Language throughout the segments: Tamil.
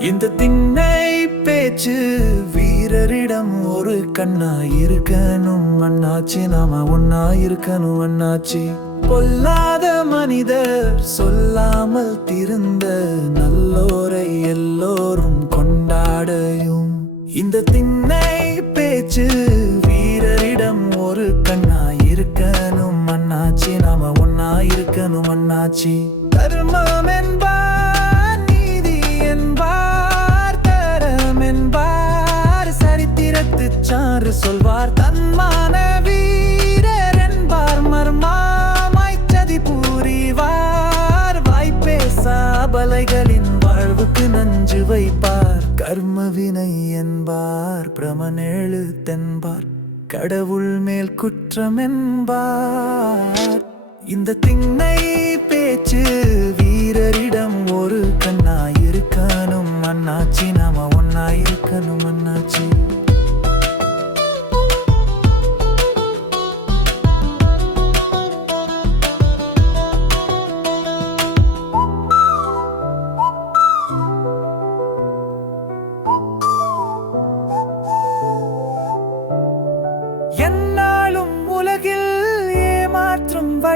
இந்த திண்ணை பேச்சு வீரரிடம் ஒரு கண்ணா இருக்கணும் அண்ணாச்சி நாம ஒன்னா இருக்கணும் அண்ணாச்சி. பொல்லாத மனிதர் சொல்லாமல் திருந்த நல்லோரை எல்லோரும் இந்த திண்ணை பேச்சு வீரரிடம் ஒரு கண்ணா இருக்கணும் அண்ணாச்சி நாம ஒன்னா இருக்கணும் அண்ணாச்சி தர்மம் என்பார் நீதி என்பார் தரம் என்பார் சரித்திரத்து சாறு சொல்வார். தன்மான வீரர் என்பார் மர்மாமாய் சதி புரிவார். வாய்ப்பேசா பலைகளின் வாழ்வுக்கு நஞ்சு வைப்பார். கர்ம வினை என்பார் பிரமனேழு தென்பார் கடவுள் மேல் குற்றம் என்பார் இந்த திண்ணை பேச்சு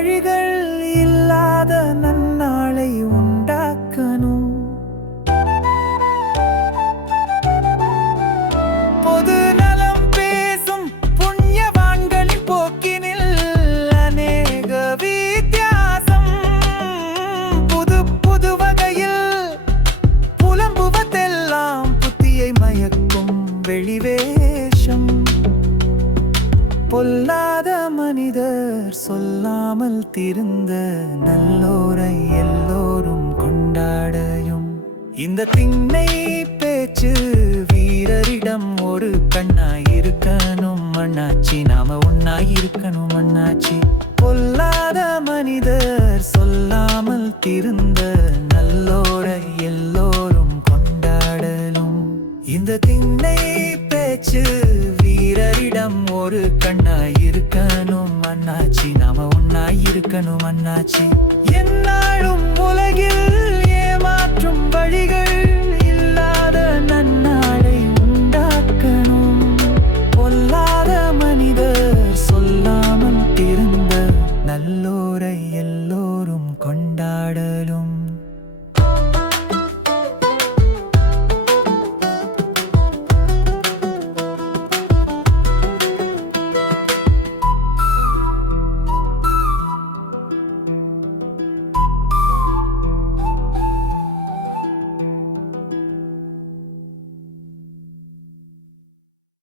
வழிகள் இல்லாத நன்னாளை உண்டாக்கணும். பொது நலம் பேசும் புண்ணியவான்களின் போக்கினில் அநேக வித்தியாசம். புது புது வகையில் புலம்புவதெல்லாம் புத்தியை மயக்கும் வெளிவேஷம். பொல்லாத மனிதர் சொல்லாமல் திருந்த நல்லோரை எல்லோரும் கொண்டாடையும். இந்த திண்ணை பேச்சு வீரரிடம் ஒரு கண்ணாயிருக்கணும் அண்ணாச்சி நாம ஒன்னாயிருக்கணும் அண்ணாச்சி பொல்லாத மனிதர் சொல்லாமல் திருந்த கண்ணா இருக்கணும் அண்ணாச்சி. நாம ஒன்னா இருக்கணும் அண்ணாச்சி. என்னாலும் உலகில் ஏமாற்றும் வழிகள் இல்லாத நன்னாளை உண்டாக்கணும். பொல்லாத மனிதர் சொல்லாமல் திறந்த நல்லோரை